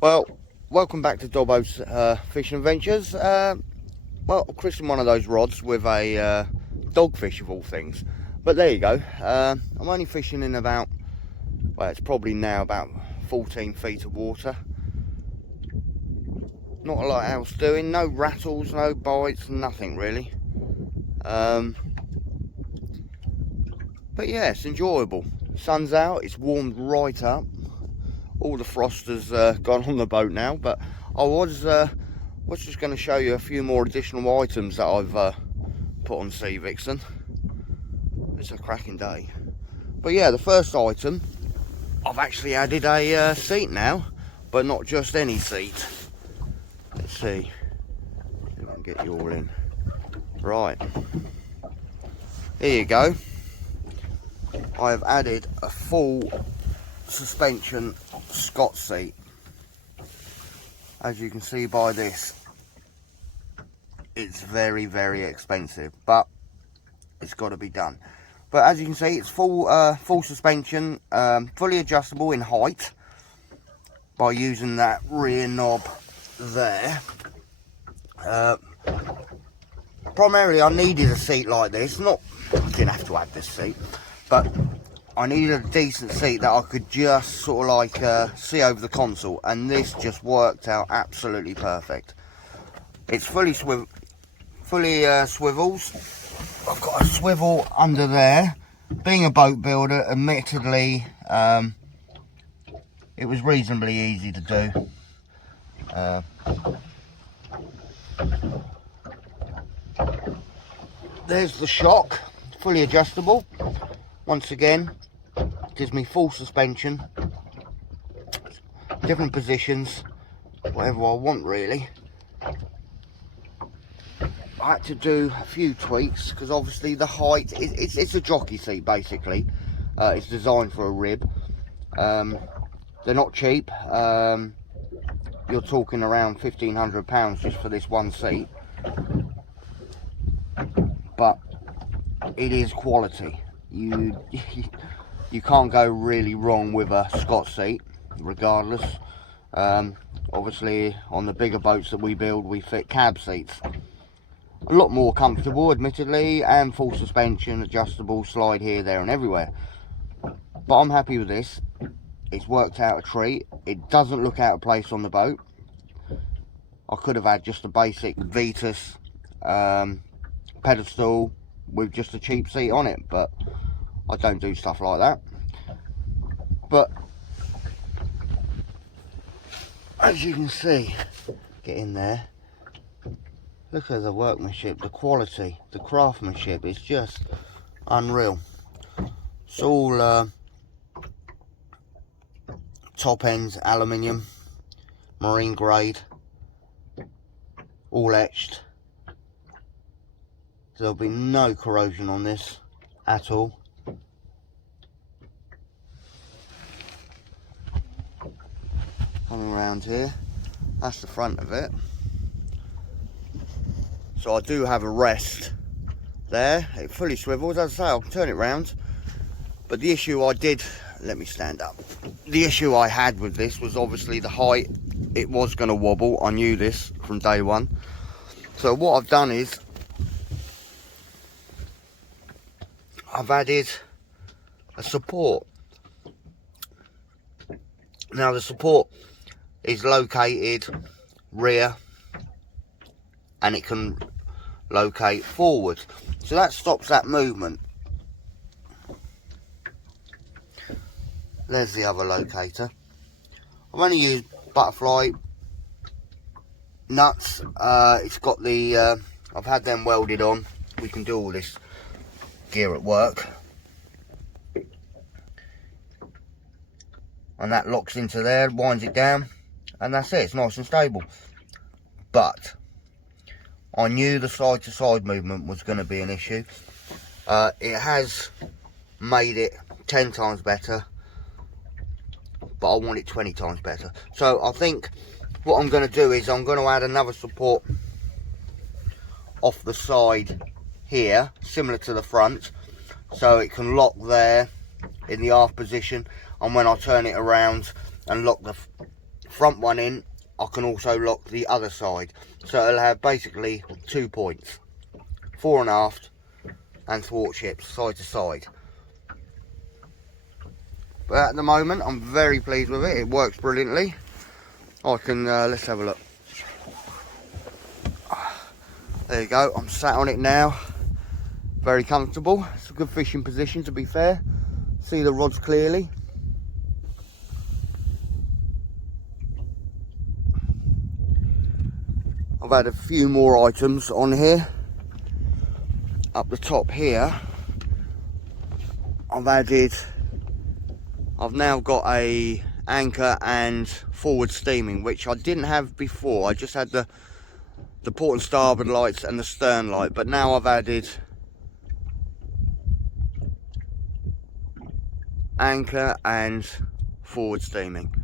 Well, welcome back to Dobbo's Fishing Adventures. Well, I'm christening one of those rods with a dogfish of all things. But there you go. I'm only fishing in about, well, it's probably now about 14 feet of water. Not a lot else doing. No rattles, no bites, nothing really. But yeah, it's enjoyable. Sun's out, it's warmed right up. All the frost has gone on the boat now, but I was just going to show you a few more additional items that I've put on SEAVIXEN. It's a cracking day. But yeah, the first item, I've actually added a seat now, but not just any seat. Let's see if I can get you all in. Right, here you go. I have added a full suspension Scot seat. As you can see by this, it's very, very expensive, but it's got to be done. But as you can see, it's full suspension, fully adjustable in height by using that rear knob there. Primarily, I needed a seat like this. I didn't have to add this seat, but I needed a decent seat that I could just sort of like see over the console, and this just worked out absolutely perfect. It's fully swivels. I've got a swivel under there. Being a boat builder, admittedly, it was reasonably easy to do. There's the shock, fully adjustable. Once again, gives me full suspension, different positions, whatever I want really. I had to do a few tweaks because obviously the height, it's a jockey seat basically. It's designed for a rib. They're not cheap. You're talking around £1,500 just for this one seat, but it is quality. You can't go really wrong with a Scotseat, regardless. Obviously, on the bigger boats that we build, we fit cab seats. A lot more comfortable, admittedly, and full suspension, adjustable, slide here, there, and everywhere. But I'm happy with this. It's worked out a treat. It doesn't look out of place on the boat. I could have had just a basic Vetus pedestal with just a cheap seat on it, but I don't do stuff like that. But as you can see, get in there, look at the workmanship, the quality, the craftsmanship. It's just unreal. It's all top ends aluminium, marine grade, all etched. There'll be no corrosion on this at all. Coming around here, that's the front of it. So I do have a rest there. It fully swivels. As I say, I'll turn it round. But the issue let me stand up. The issue I had with this was obviously the height. It was going to wobble. I knew this from day one. So what I've done is I've added a support. Now the support is located rear, and it can locate forward, so that stops that movement. There's the other locator. I've only used butterfly nuts. It's got the I've had them welded on. We can do all this gear at work, and that locks into there, winds it down, and that's it. It's nice and stable. But I knew the side to side movement was going to be an issue. It has made it 10 times better, but I want it 20 times better. So I think what I'm going to do is I'm going to add another support off the side here, similar to the front, so it can lock there in the aft position, and when I turn it around and lock the front one in, I can also lock the other side. So it'll have basically 2 points, fore and aft, and thwartships, side to side. But at the moment, I'm very pleased with it. It works brilliantly. I can, let's have a look. There you go, I'm sat on it now. Very comfortable. It's a good fishing position, to be fair. See the rods clearly. I've had a few more items on here. Up the top here, I've now got a anchor and forward steaming, which I didn't have before. I just had the port and starboard lights and the stern light, but now I've added anchor and forward steaming.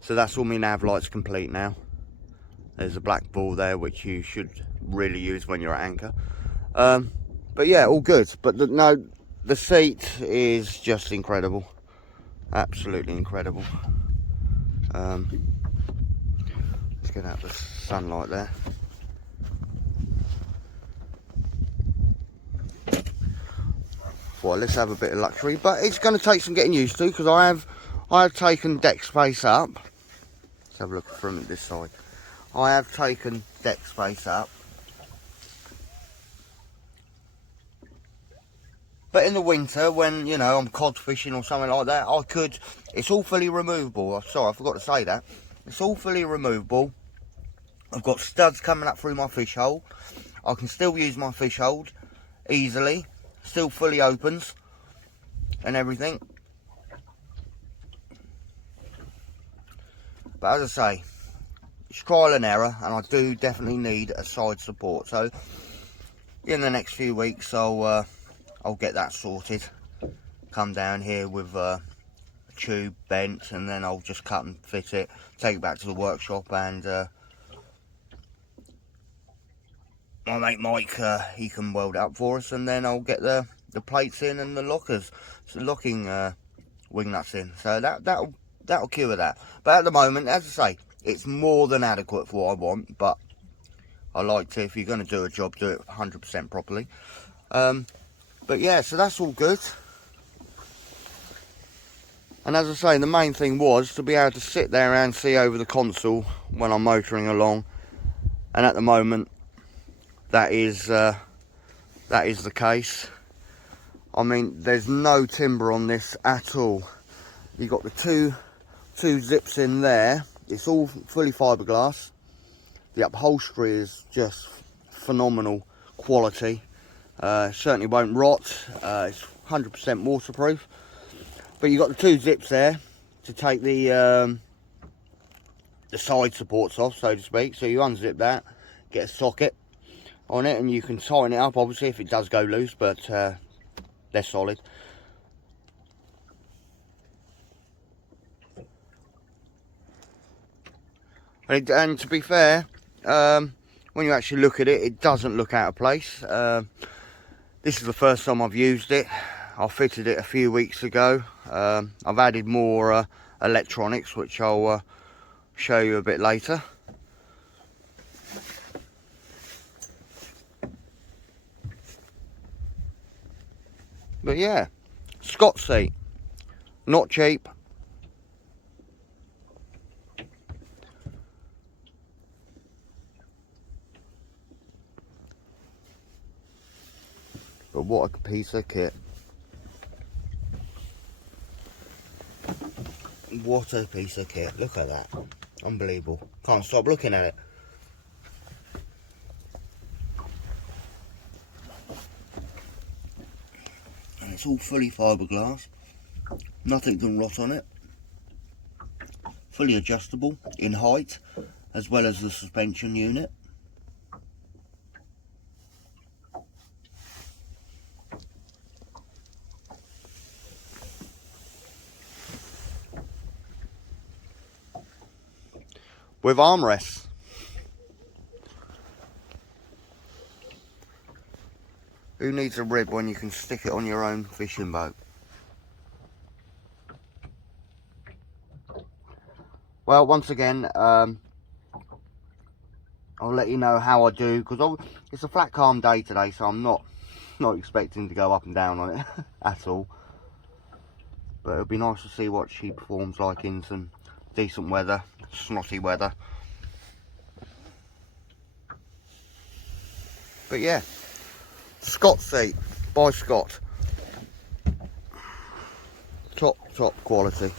So that's all my nav lights complete now. There's a black ball there, which you should really use when you're at anchor. But yeah, all good. But the seat is just incredible, absolutely incredible. Let's get out the sunlight there. Well, let's have a bit of luxury, but it's going to take some getting used to, because I have taken deck space up. Let's have a look from this side. I have taken deck space up, but in the winter, when, you know, I'm cod fishing or something like that, I could, it's all fully removable. Sorry, I forgot to say that. It's all fully removable. I've got studs coming up through my fish hole. I can still use my fish hold easily. Still fully opens and everything. But as I say, it's trial and error, and I do definitely need a side support. So in the next few weeks, I'll get that sorted. Come down here with a tube bent, and then I'll just cut and fit it, take it back to the workshop, and my mate Mike, he can weld it up for us, and then I'll get the plates in and the lockers, so locking wing nuts in. So that'll cure that. But at the moment, as I say, it's more than adequate for what I want. But I like to, if you're going to do a job, do it 100% properly. But yeah, so that's all good. And as I say, the main thing was to be able to sit there and see over the console when I'm motoring along. And at the moment, that is the case. I mean, there's no timber on this at all. You've got the two zips in there. It's all fully fiberglass. The upholstery is just phenomenal quality. Certainly won't rot. It's 100% waterproof. But you've got the two zips there to take the side supports off, so to speak. So you unzip that, get a socket on it, and you can tighten it up, obviously, if it does go loose, but they're solid. And to be fair, when you actually look at it, it doesn't look out of place. This is the first time I've used it. I fitted it a few weeks ago. I've added more electronics, which I'll show you a bit later. But yeah, Scotseat, not cheap. But what a piece of kit. What a piece of kit. Look at that. Unbelievable. Can't stop looking at it. And it's all fully fiberglass. Nothing can rot on it. Fully adjustable in height, as well as the suspension unit. With armrests. Who needs a rib when you can stick it on your own fishing boat? well, once again, I'll let you know how I do, because it's a flat calm day today, so I'm not expecting to go up and down on it at all. But it'll be nice to see what she performs like in some decent weather, snotty weather. But yeah, Scotseat by Scot. Top quality.